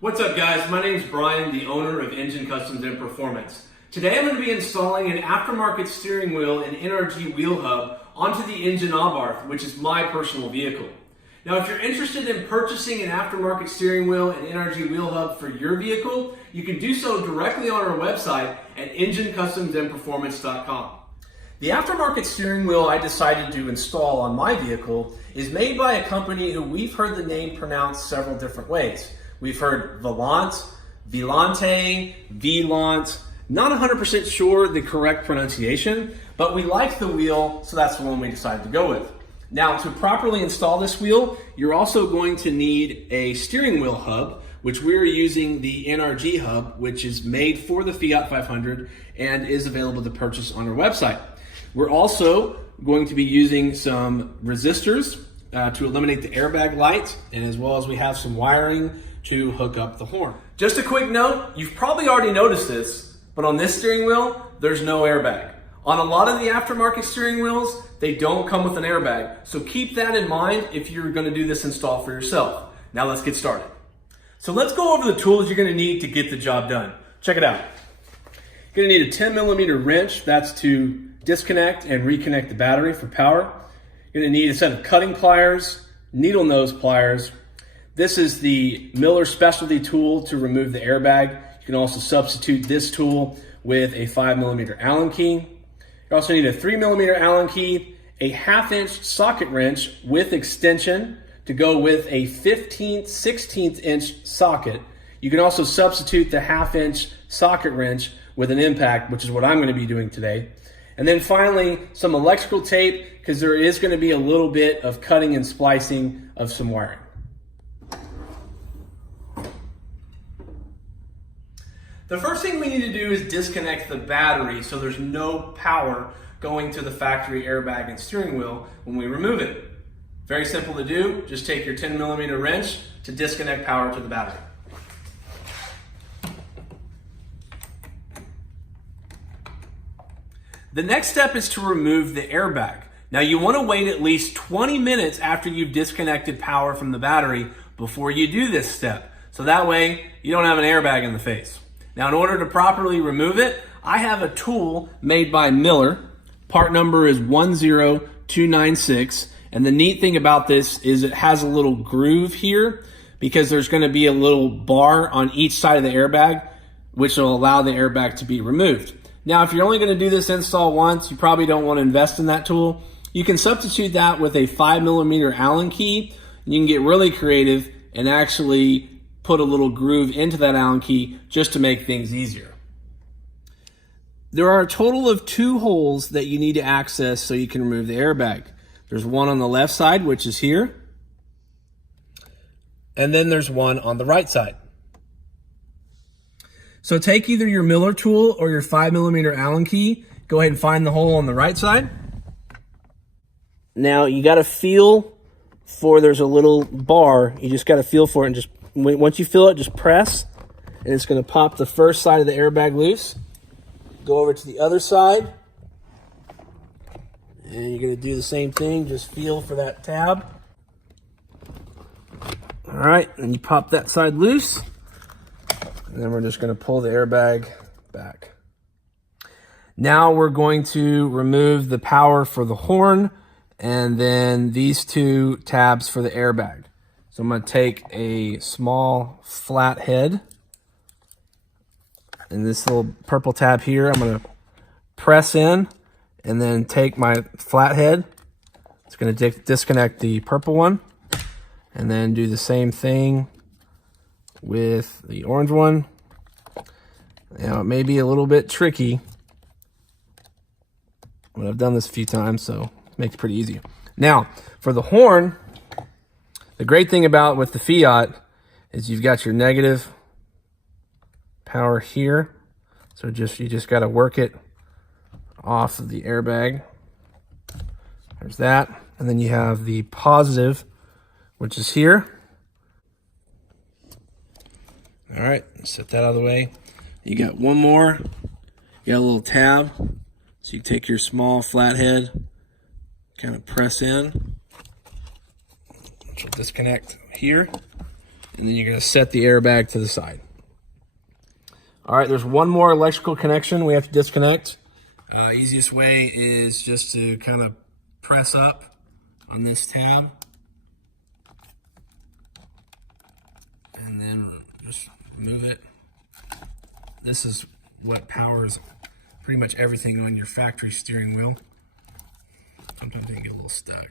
What's up guys, my name is Brian, the owner of NGEN Customs Performance. Today I'm going to be installing an aftermarket steering wheel and NRG wheel hub onto the NGEN Abarth, which is my personal vehicle. Now if you're interested in purchasing an aftermarket steering wheel and NRG wheel hub for your vehicle, you can do so directly on our website at NGENCustomsandperformance.com. The aftermarket steering wheel I decided to install on my vehicle is made by a company who we've heard the name pronounced several different ways. We've heard Viilante, Viilante, not 100% sure the correct pronunciation, but we like the wheel, so that's the one we decided to go with. Now, to properly install this wheel, you're also going to need a steering wheel hub, which we're using the NRG hub, which is made for the Fiat 500 and is available to purchase on our website. We're also going to be using some resistors to eliminate the airbag light, and as well as we have some wiring to hook up the horn. Just a quick note, you've probably already noticed this, but on this steering wheel, there's no airbag. On a lot of the aftermarket steering wheels, they don't come with an airbag, so keep that in mind if you're gonna do this install for yourself. Now let's get started. So let's go over the tools you're gonna need to get the job done. Check it out. You're gonna need a 10mm wrench, that's to disconnect and reconnect the battery for power. You're gonna need a set of cutting pliers, needle nose pliers. This is the Miller specialty tool to remove the airbag. You can also substitute this tool with a 5mm Allen key. You also need a 3mm Allen key, a 1/2" socket wrench with extension to go with a 15th, 16th inch socket. You can also substitute the 1/2" socket wrench with an impact, which is what I'm gonna be doing today. And then finally, some electrical tape, because there is gonna be a little bit of cutting and splicing of some wiring. The first thing we need to do is disconnect the battery so there's no power going to the factory airbag and steering wheel when we remove it. Very simple to do, just take your 10mm wrench to disconnect power to the battery. The next step is to remove the airbag. Now you want to wait at least 20 minutes after you've disconnected power from the battery before you do this step. So that way you don't have an airbag in the face. Now in order to properly remove it, I have a tool made by Miller. Part number is 10296. And the neat thing about this is it has a little groove here because there's going to be a little bar on each side of the airbag, which will allow the airbag to be removed. Now, if you're only going to do this install once, you probably don't want to invest in that tool. You can substitute that with a 5mm Allen key. And you can get really creative and actually put a little groove into that Allen key just to make things easier. There are a total of 2 holes that you need to access so you can remove the airbag. There's one on the left side, which is here. And then there's one on the right side. So take either your Miller tool or your 5mm Allen key. Go ahead and find the hole on the right side. Now you got to feel for, there's a little bar. You just got to feel for it, and just once you feel it, just press, and it's going to pop the first side of the airbag loose. Go over to the other side, and you're going to do the same thing. Just feel for that tab. All right, and you pop that side loose. And then we're just going to pull the airbag back. Now we're going to remove the power for the horn and then these 2 tabs for the airbag. So I'm going to take a small flat head and this little purple tab here, I'm going to press in and then take my flat head. It's going to disconnect the purple one and then do the same thing with the orange one. Now it may be a little bit tricky, but I've done this a few times, so it makes it pretty easy. Now for the horn, the great thing about with the Fiat is you've got your negative power here, so you just got to work it off of the airbag. There's that, and then you have the positive, which is here. All right, set that out of the way. You got one more. You got a little tab. So you take your small flathead, kind of press in, which will disconnect here. And then you're gonna set the airbag to the side. All right, there's one more electrical connection we have to disconnect. Easiest way is just to kind of press up on this tab. And then just remove it. This is what powers pretty much everything on your factory steering wheel. Sometimes it can get a little stuck.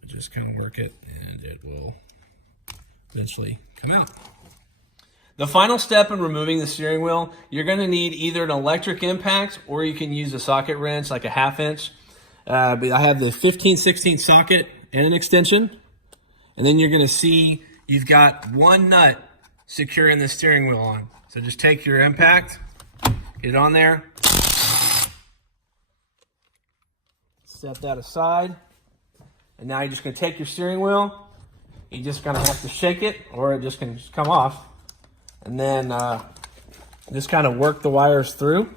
But just kind of work it and it will eventually come out. The final step in removing the steering wheel, you're going to need either an electric impact or you can use a socket wrench like a 1/2 inch. But I have the 15/16 socket and an extension. And then you're going to see you've got one nut securing the steering wheel on. So just take your impact, get it on there, set that aside, and now you're just going to take your steering wheel. You just kind of have to shake it, or it just can just come off, and then just kind of work the wires through.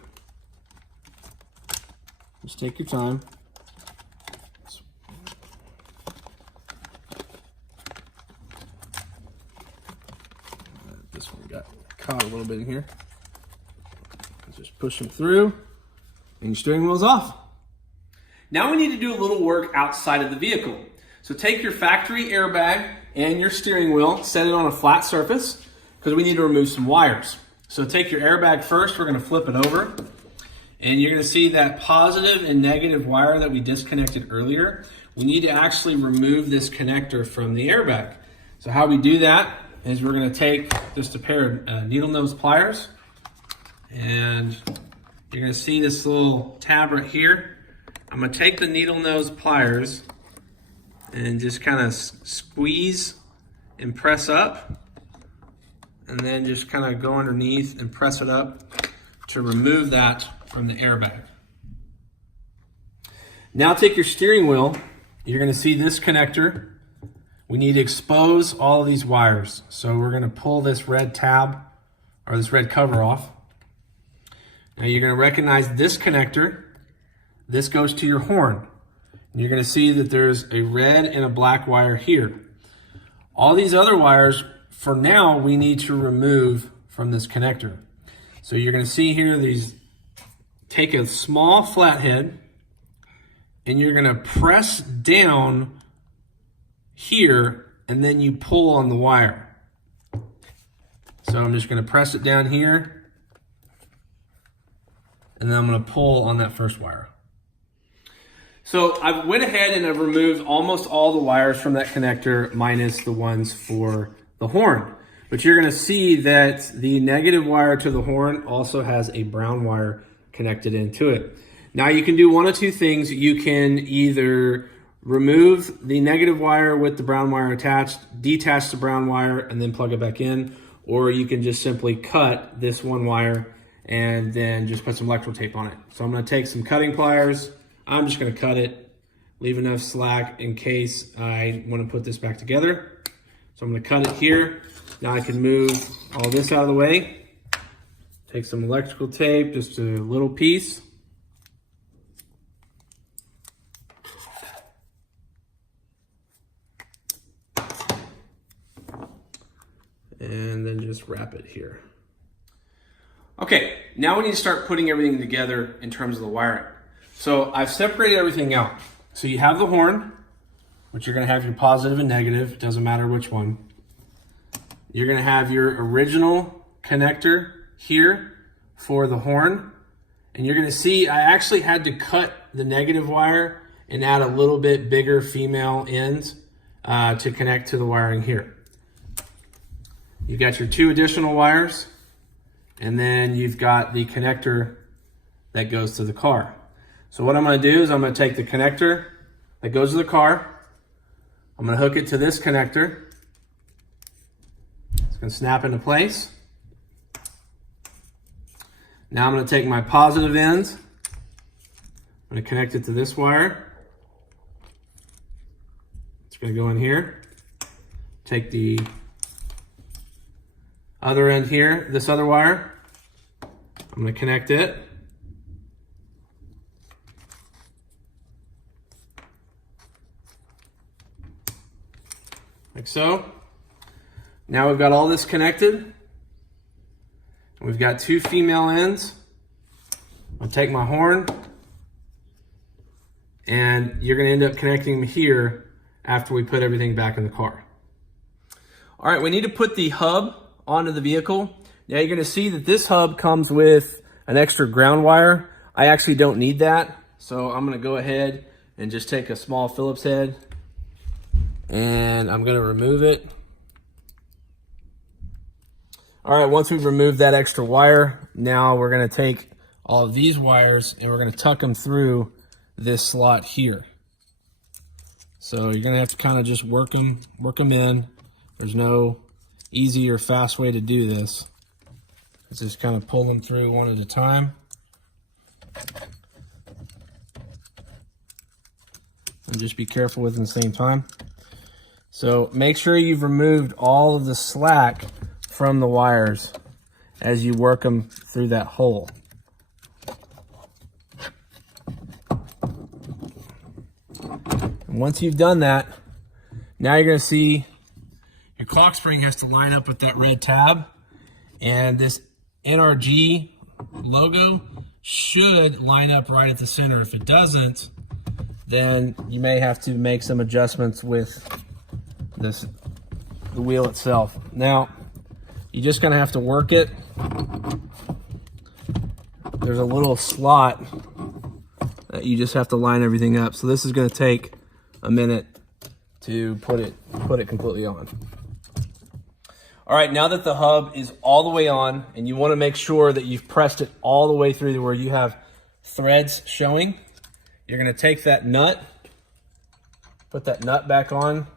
Just take your time. This one got caught a little bit in here. Just push them through, and your steering wheel's off. Now we need to do a little work outside of the vehicle. So take your factory airbag and your steering wheel, set it on a flat surface, because we need to remove some wires. So take your airbag first, we're gonna flip it over, and you're gonna see that positive and negative wire that we disconnected earlier. We need to actually remove this connector from the airbag. So how we do that is we're gonna take just a pair of needle nose pliers, and you're gonna see this little tab right here. I'm gonna take the needle nose pliers and just kind of squeeze and press up, and then just kind of go underneath and press it up to remove that from the airbag. Now take your steering wheel. You're gonna see this connector. We need to expose all of these wires. So we're gonna pull this red tab, or this red cover off. Now you're gonna recognize this connector. This goes to your horn. And you're gonna see that there's a red and a black wire here. All these other wires, for now, we need to remove from this connector. So you're gonna see here these, take a small flathead and you're gonna press down here and then you pull on the wire. So I'm just gonna press it down here and then I'm gonna pull on that first wire. So I went ahead and I've removed almost all the wires from that connector minus the ones for the horn. But you're gonna see that the negative wire to the horn also has a brown wire connected into it. Now you can do one of two things. You can either remove the negative wire with the brown wire attached, detach the brown wire, and then plug it back in, or you can just simply cut this one wire and then just put some electrical tape on it. So I'm gonna take some cutting pliers. I'm just gonna cut it, leave enough slack in case I wanna put this back together. So I'm gonna cut it here. Now I can move all this out of the way. Take some electrical tape, just a little piece. And then just wrap it here. Okay, now we need to start putting everything together in terms of the wiring. So I've separated everything out. So you have the horn, which you're gonna have your positive and negative, doesn't matter which one. You're gonna have your original connector here for the horn. And you're gonna see I actually had to cut the negative wire and add a little bit bigger female ends to connect to the wiring here. You've got your two additional wires, and then you've got the connector that goes to the car. So what I'm gonna do is I'm gonna take the connector that goes to the car, I'm gonna hook it to this connector. It's gonna snap into place. Now I'm gonna take my positive end, I'm gonna connect it to this wire. It's gonna go in here. Take the other end here, this other wire, I'm gonna connect it. Like so. Now we've got all this connected. We've got 2 female ends. I'll take my horn, and you're gonna end up connecting them here after we put everything back in the car. All right, we need to put the hub onto the vehicle. Now you're gonna see that this hub comes with an extra ground wire. I actually don't need that, so I'm gonna go ahead and just take a small Phillips head, and I'm gonna remove it. All right, once we've removed that extra wire, now we're gonna take all of these wires and we're gonna tuck them through this slot here. So you're gonna have to kind of just work them in. There's no easy or fast way to do this. Let's just kind of pull them through one at a time. And just be careful with them at the same time. So make sure you've removed all of the slack from the wires as you work them through that hole. And once you've done that, now you're going to see your clock spring has to line up with that red tab, and this NRG logo should line up right at the center. If it doesn't, then you may have to make some adjustments with the wheel itself. Now, you're just gonna have to work it. There's a little slot that you just have to line everything up. So this is gonna take a minute to put it completely on. All right, now that the hub is all the way on, and you wanna make sure that you've pressed it all the way through to where you have threads showing, you're gonna take that nut, put that nut back on.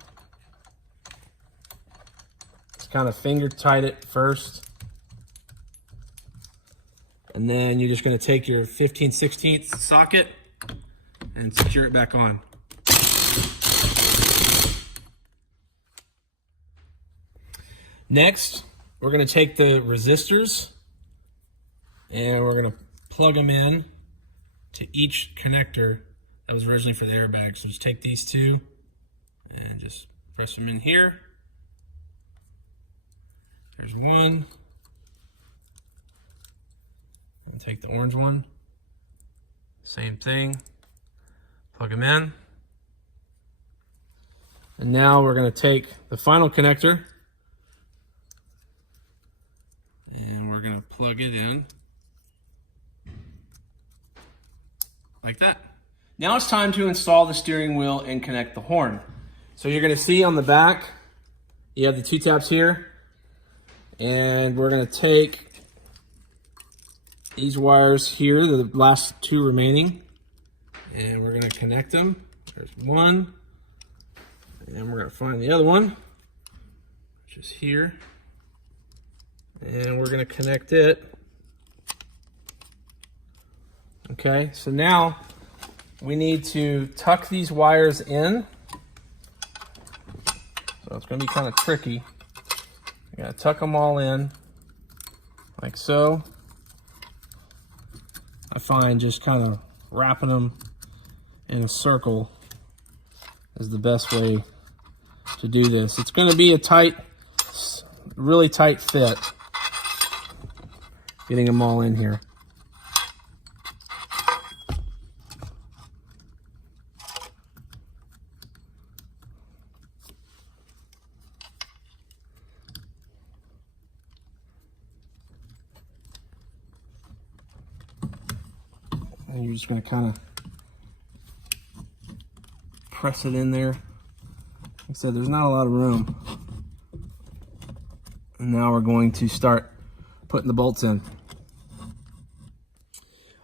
Just kind of finger tight it first. And then you're just gonna take your 15/16 socket and secure it back on. Next, we're gonna take the resistors and we're gonna plug them in to each connector that was originally for the airbag. So just take these two and just press them in here. There's one. And take the orange one. Same thing. Plug them in. And now we're going to take the final connector and we're going to plug it in like that. Now it's time to install the steering wheel and connect the horn. So you're going to see on the back, you have the 2 tabs here, and we're going to take these wires here, the last 2 remaining, and we're going to connect them. There's one, and we're going to find the other one, which is here, and we're going to connect it. Okay, so now we need to tuck these wires in. So it's going to be kind of tricky. You got to tuck them all in like so. I find just kind of wrapping them in a circle is the best way to do this. It's going to be a tight, really tight fit, getting them all in here. And you're just going to kind of press it in there. Like I said, there's not a lot of room. And now we're going to start putting the bolts in.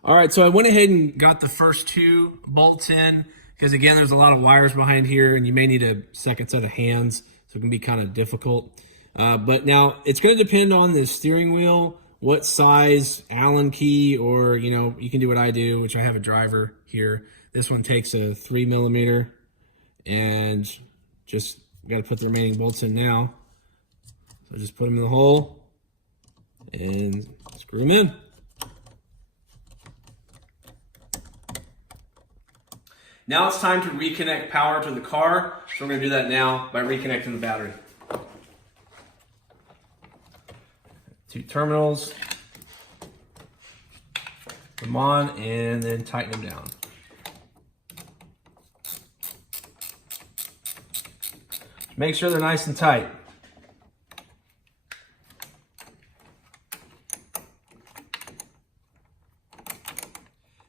All right, so I went ahead and got the first 2 bolts in because, again, there's a lot of wires behind here and you may need a second set of hands, so it can be kind of difficult. But now it's going to depend on the steering wheel, what size Allen key, or, you know, you can do what I do, which I have a driver here. This one takes a 3mm, and just got to put the remaining bolts in now. So just put them in the hole and screw them in. Now it's time to reconnect power to the car. So we're going to do that now by reconnecting the battery. 2 terminals. Put them on and then tighten them down. Make sure they're nice and tight.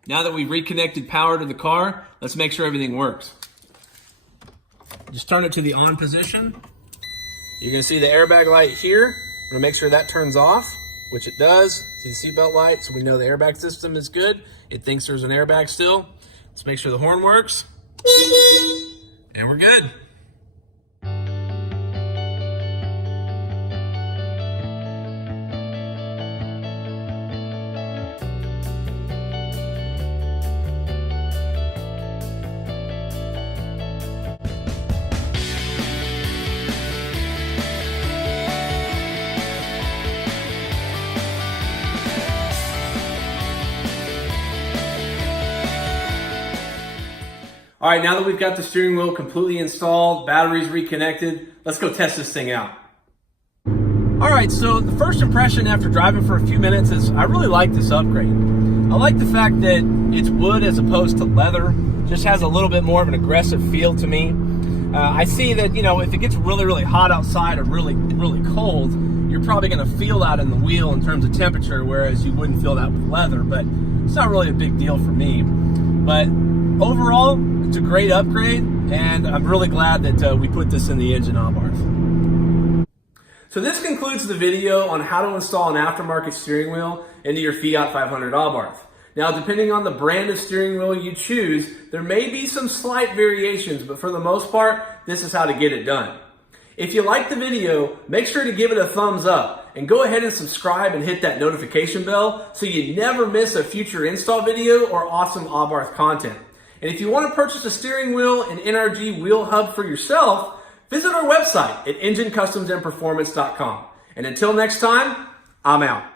Now that we've reconnected power to the car, let's make sure everything works. Just turn it to the on position. You're gonna see the airbag light here. We're gonna make sure that turns off, which it does. See the seatbelt light, so we know the airbag system is good. It thinks there's an airbag still. Let's make sure the horn works. And we're good. All right, now that we've got the steering wheel completely installed, batteries reconnected, let's go test this thing out. All right, so the first impression after driving for a few minutes is I really like this upgrade. I like the fact that it's wood as opposed to leather. Just has a little bit more of an aggressive feel to me. I see that, you know, if it gets really, really hot outside or really, really cold, you're probably gonna feel that in the wheel in terms of temperature, whereas you wouldn't feel that with leather, but it's not really a big deal for me. But overall, it's a great upgrade, and I'm really glad that we put this in the engine Abarth. So this concludes the video on how to install an aftermarket steering wheel into your Fiat 500 Abarth. Now, depending on the brand of steering wheel you choose, there may be some slight variations, but for the most part, this is how to get it done. If you like the video, make sure to give it a thumbs up and go ahead and subscribe and hit that notification bell so you never miss a future install video or awesome Abarth content. And if you want to purchase a steering wheel and NRG wheel hub for yourself, visit our website at enginencustomsandperformance.com. And until next time, I'm out.